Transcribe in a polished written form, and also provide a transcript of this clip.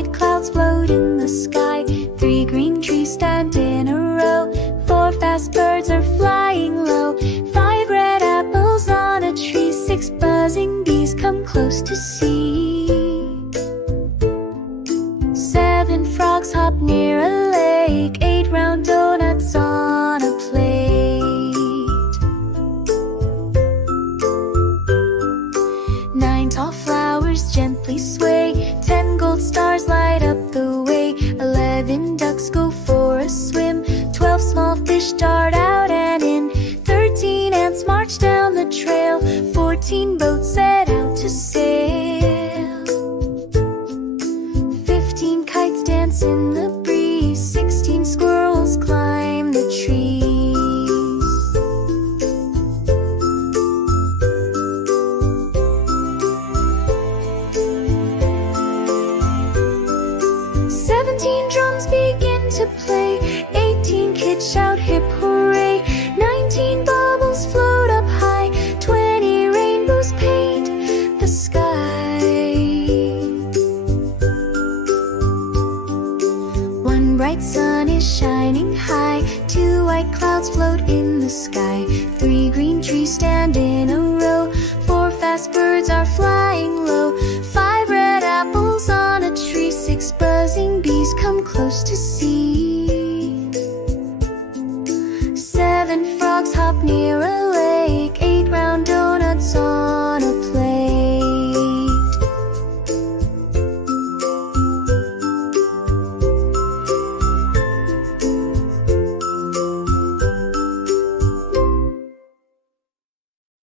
white clouds float in the sky. 3 green trees stand in a row. 4 fast birds are flying low. 5 red apples on a tree. 6 buzzing bees come close to see. 7 frogs hop near a lake. 8 round donuts on a plate. 9 tall flowers gently sway. 10 gold stars light up the way. 11 ducks go for a swim. 12 small fish dart out and in. 13 ants march down the trail. 14 boats set out to sail. 15 kites dance in the breeze. 16 squirrels climb the trees. 17 drums begin to play. 18 kids shout hip hooray. 19 bubbles float up high. 20 rainbows paint the sky. 1 bright sun is shining high. 2 white clouds float in the sky. 3 green trees stand in a